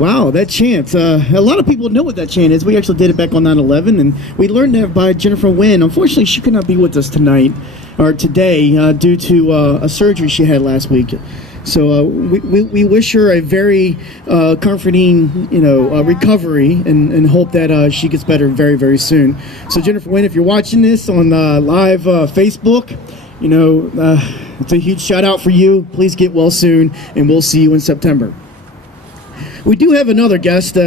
Wow, that chant. A lot of people know what that chant is. We actually did it back on 9/11, and we learned that by Jennifer Wynn. Unfortunately, she could not be with us tonight, or today, due to a surgery she had last week. So we wish her a very comforting, recovery, and hope that she gets better very, very soon. So Jennifer Wynn, if you're watching this on live Facebook, it's a huge shout out for you. Please get well soon, and we'll see you in September. We do have another guest,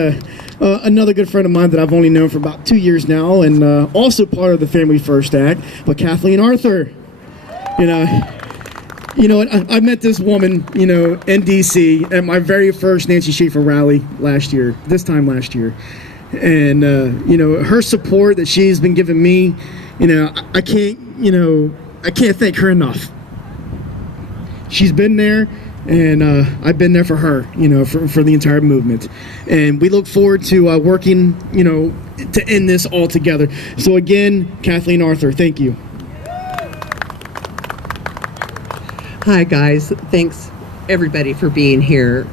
another good friend of mine that I've only known for about 2 years now, and also part of the Family First Act, but Kathleen Arthur. I met this woman, in D.C. at my very first Nancy Schaefer rally this time last year. And, her support that she's been giving me, I can't thank her enough. She's been there, and I've been there for her, for the entire movement. And we look forward to working, to end this all together. So again, Kathleen Arthur, thank you. Hi, guys. Thanks, everybody, for being here.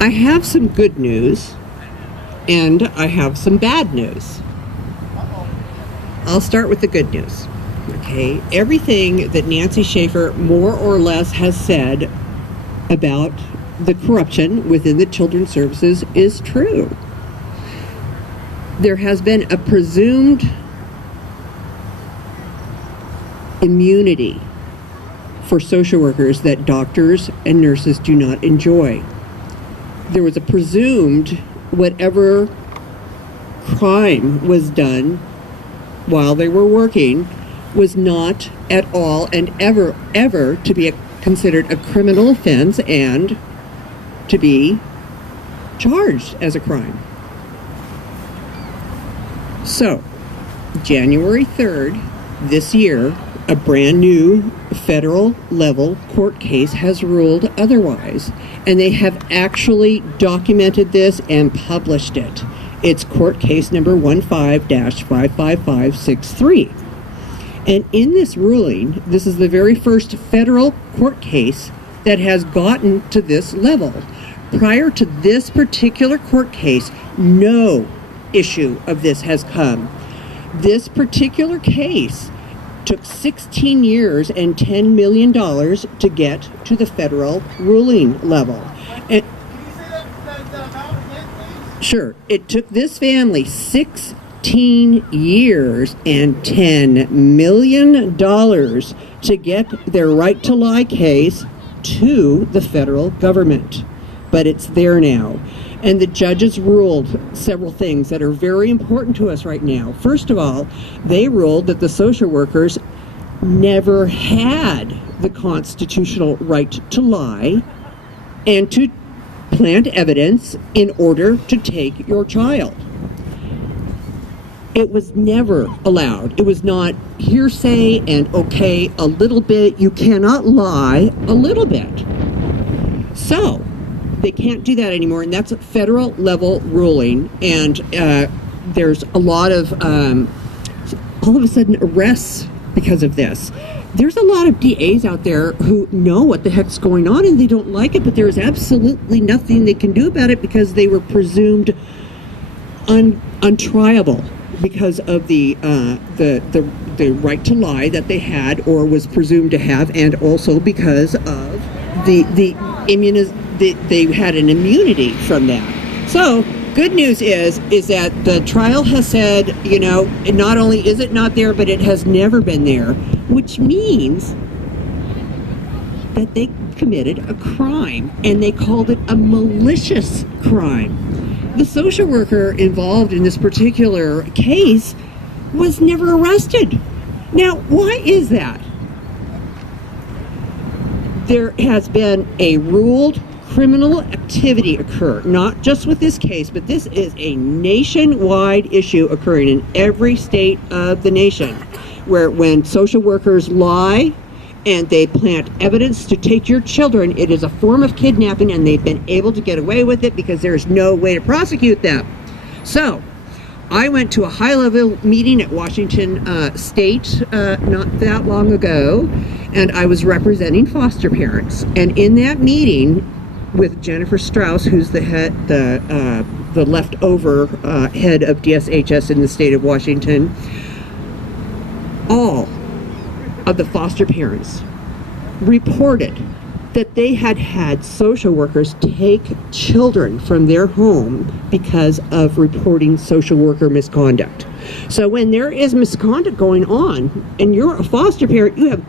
I have some good news, and I have some bad news. I'll start with the good news. Okay, everything that Nancy Schaefer more or less has said about the corruption within the Children's Services is true. There has been a presumed immunity for social workers that doctors and nurses do not enjoy. There was a presumed whatever crime was done while they were working was not at all and ever to be considered a criminal offense and to be charged as a crime. So, January 3rd this year, a brand new federal level court case has ruled otherwise, and they have actually documented this and published it. It's court case number 15-55563. And in this ruling, this is the very first federal court case that has gotten to this level. Prior to this particular court case, no issue of this has come. This particular case took 16 years and $10 million to get to the federal ruling level. And sure, it took this family 16 years and $10 million to get their right to lie case to the federal government. But it's there now. And the judges ruled several things that are very important to us right now. First of all, they ruled that the social workers never had the constitutional right to lie and to plant evidence in order to take your child. It was never allowed. It was not hearsay and okay, a little bit. You cannot lie a little bit. So they can't do that anymore, and that's a federal level ruling. And there's a lot of all of a sudden arrests because of this. There's a lot of DAs out there who know what the heck's going on and they don't like it, but there's absolutely nothing they can do about it because they were presumed untriable because of the right to lie that they had or was presumed to have, and also because of they had an immunity from that. So good news is that the trial has said, not only is it not there, but it has never been there, which means that they committed a crime, and they called it a malicious crime. The social worker involved in this particular case was never arrested. Now, why is that? There has been a ruled criminal activity occur, not just with this case, but this is a nationwide issue occurring in every state of the nation, where when social workers lie and they plant evidence to take your children, it is a form of kidnapping, and they've been able to get away with it because there's no way to prosecute them. So I went to a high-level meeting at Washington State not that long ago, and I was representing foster parents. And in that meeting with Jennifer Strauss, who's the head, the leftover head of DSHS in the state of Washington, all of the foster parents reported that they had had social workers take children from their home because of reporting social worker misconduct. So when there is misconduct going on and you're a foster parent, you have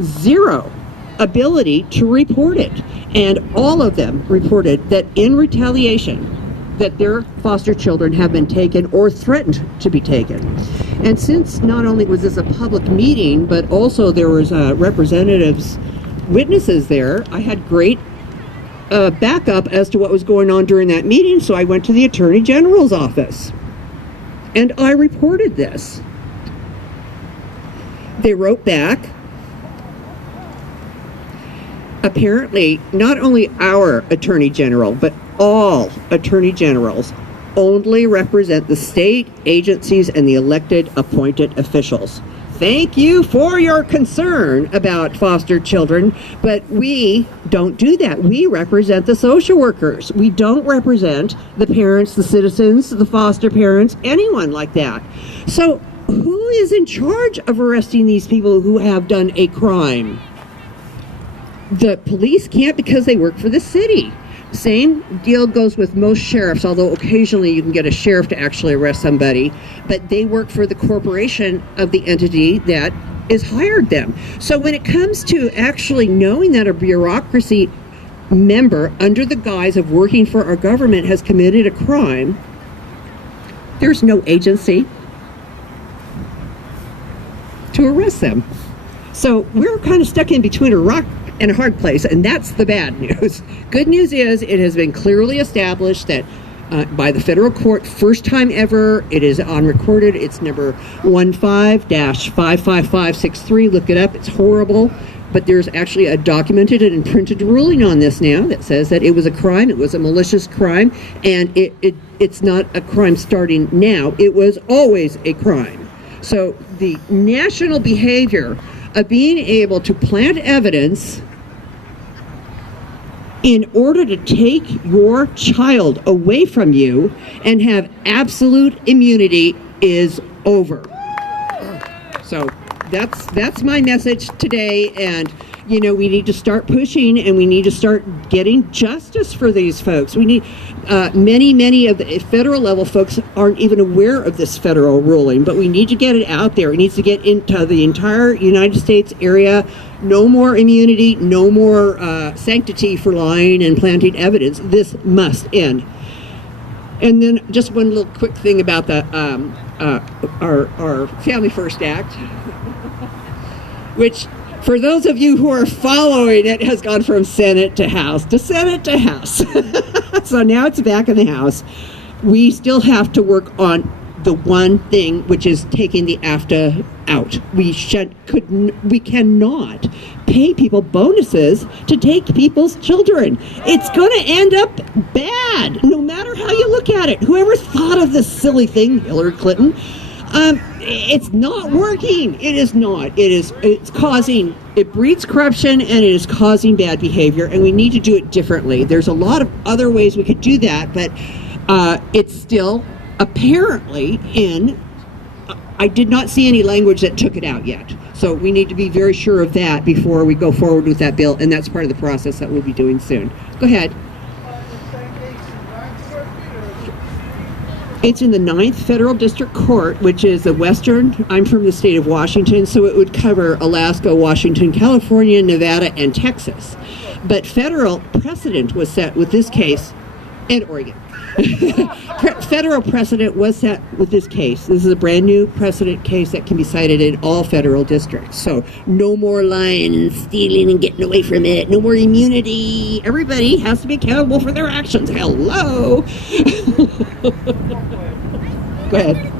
zero ability to report it. And all of them reported that in retaliation, that their foster children have been taken or threatened to be taken. And since not only was this a public meeting, but also there was representatives, witnesses there, I had great backup as to what was going on during that meeting, so I went to the Attorney General's office. And I reported this. They wrote back. Apparently, not only our Attorney General, but all Attorney Generals only represent the state agencies and the elected appointed officials. Thank you for your concern about foster children, but we don't do that. We represent the social workers. We don't represent the parents, the citizens, the foster parents, anyone like that. So who is in charge of arresting these people who have done a crime? The police can't because they work for the city. Same deal goes with most sheriffs, although occasionally you can get a sheriff to actually arrest somebody, but they work for the corporation of the entity that has hired them. So when it comes to actually knowing that a bureaucracy member under the guise of working for our government has committed a crime, there's no agency to arrest them. So we're kind of stuck in between a rock and a hard place, and that's the bad news. Good news is it has been clearly established that by the federal court, first time ever, it is on recorded. It's number 15-55563. Look it up. It's horrible, but there's actually a documented and printed ruling on this now that says that it was a crime. It was a malicious crime, and it's not a crime starting now. It was always a crime. So the national behavior of being able to plant evidence in order to take your child away from you and have absolute immunity is over. So that's my message today, and you know, we need to start pushing, and we need to start getting justice for these folks. We need many of the federal level folks aren't even aware of this federal ruling, but we need to get it out there. It needs to get into the entire United States area. No more immunity, no more sanctity for lying and planting evidence. This must end. And then just one little quick thing about the our Family First Act, which, for those of you who are following it, has gone from Senate to House to Senate to House. So now it's back in the House. We still have to work on the one thing, which is taking the AFTA out. We cannot pay people bonuses to take people's children. It's going to end up bad, no matter how you look at it. Whoever thought of this silly thing, Hillary Clinton, it's not working. It is not. It breeds corruption, and it is causing bad behavior, and we need to do it differently. There's a lot of other ways we could do that, but it's still apparently I did not see any language that took it out yet. So we need to be very sure of that before we go forward with that bill, and that's part of the process that we'll be doing soon. Go ahead. It's in the 9th Federal District Court, which is the western. I'm from the state of Washington, so it would cover Alaska, Washington, California, Nevada, and Texas. But federal precedent was set with this case, and Oregon. Federal precedent was set with this case. This is a brand new precedent case that can be cited in all federal districts. So no more lying and stealing and getting away from it. No more immunity. Everybody has to be accountable for their actions. Hello. Go ahead.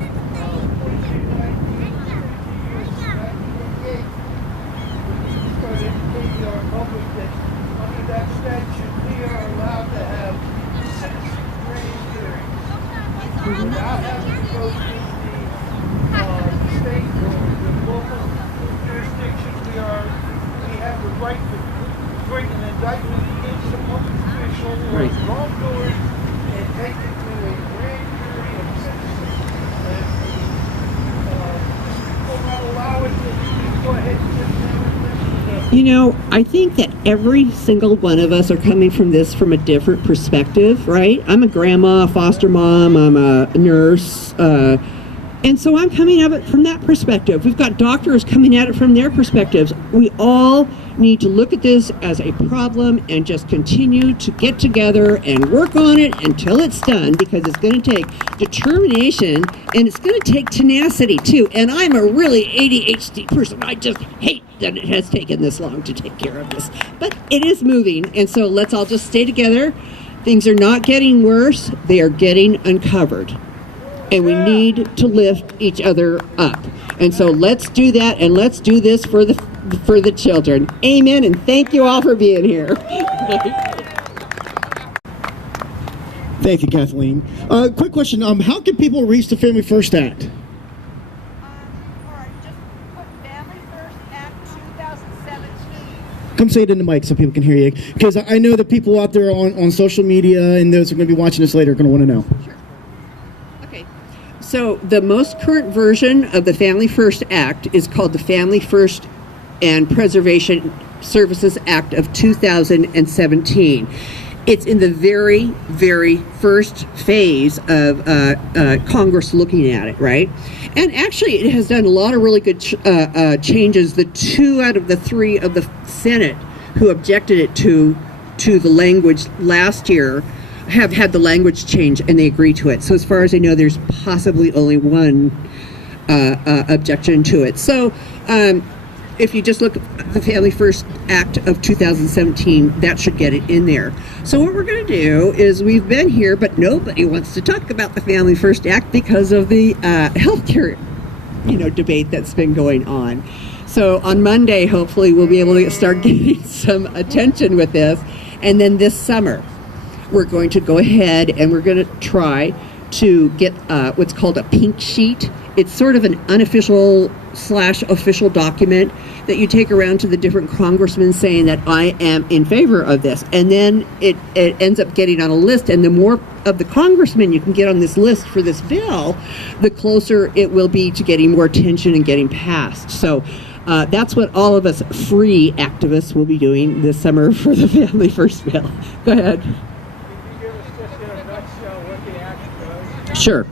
You know, I think that every single one of us are coming from this from a different perspective, right? I'm a grandma, a foster mom, I'm a nurse, and so I'm coming at it from that perspective. We've got doctors coming at it from their perspectives. We all need to look at this as a problem and just continue to get together and work on it until it's done, because it's going to take determination and it's going to take tenacity too. And I'm a really ADHD person. I just hate that it has taken this long to take care of this. But it is moving, and so let's all just stay together. Things are not getting worse. They are getting uncovered. And we need to lift each other up. And so let's do that, and let's do this for the children. Amen, and thank you all for being here. Thank you, Kathleen. Quick question. How can people reach the Family First Act? All right, just put Family First Act 2017. Come say it in the mic so people can hear you. Because I know that people out there on social media and those who are going to be watching this later are going to want to know. Sure. Okay. So the most current version of the Family First Act is called the Family First and Preservation Services Act of 2017. It's in the very, very first phase of Congress looking at it, right? And actually, it has done a lot of really good changes. The 2 out of the 3 of the Senate who objected it to the language last year have had the language change, and they agree to it. So as far as I know, there's possibly only one objection to it. So if you just look at the Family First Act of 2017, that should get it in there. So what we're going to do is, we've been here, but nobody wants to talk about the Family First Act because of the healthcare, debate that's been going on. So on Monday, hopefully, we'll be able to start getting some attention with this. And then this summer, we're going to go ahead and we're going to try to get what's called a pink sheet. It's sort of an unofficial / official document that you take around to the different congressmen saying that I am in favor of this. And then it ends up getting on a list, and the more of the congressmen you can get on this list for this bill, the closer it will be to getting more attention and getting passed. So that's what all of us free activists will be doing this summer for the Family First bill. Go ahead. Can you give us just in a nutshell what the act does? Sure.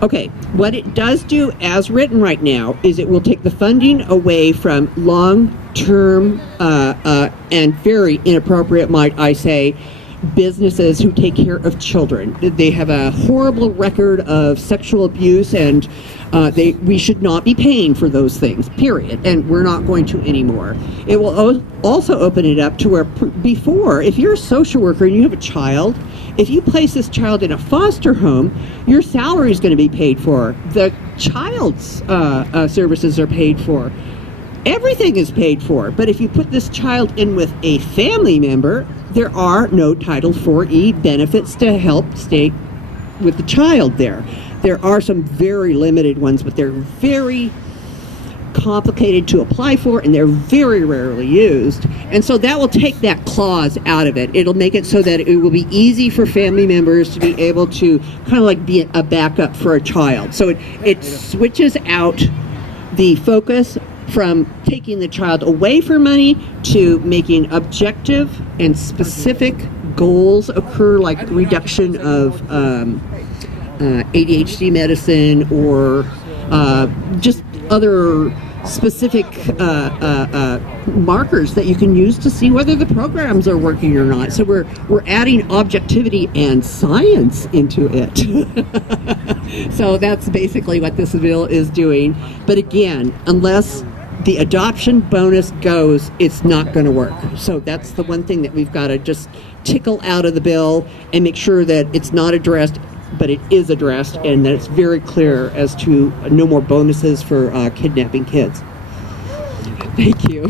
Okay, what it does do as written right now is it will take the funding away from long-term and very inappropriate, might I say, businesses who take care of children. They have a horrible record of sexual abuse, and we should not be paying for those things, period, and we're not going to anymore. It will also open it up to where before, if you're a social worker and you have a child, if you place this child in a foster home, your salary is going to be paid for. The child's services are paid for. Everything is paid for. But if you put this child in with a family member, there are no Title IV benefits to help stay with the child there. There are some very limited ones, but they're very complicated to apply for, and they're very rarely used. And so that will take that clause out of it. It'll make it so that it will be easy for family members to be able to kind of like be a backup for a child. So it switches out the focus from taking the child away from money to making objective and specific goals occur, like reduction of ADHD medicine, or just other specific markers that you can use to see whether the programs are working or not. So we're adding objectivity and science into it. So that's basically what this bill is doing. But again, unless the adoption bonus goes, it's not going to work. So that's the one thing that we've got to just tickle out of the bill and make sure that it's not addressed, but it is addressed, and that it's very clear as to no more bonuses for kidnapping kids. Thank you.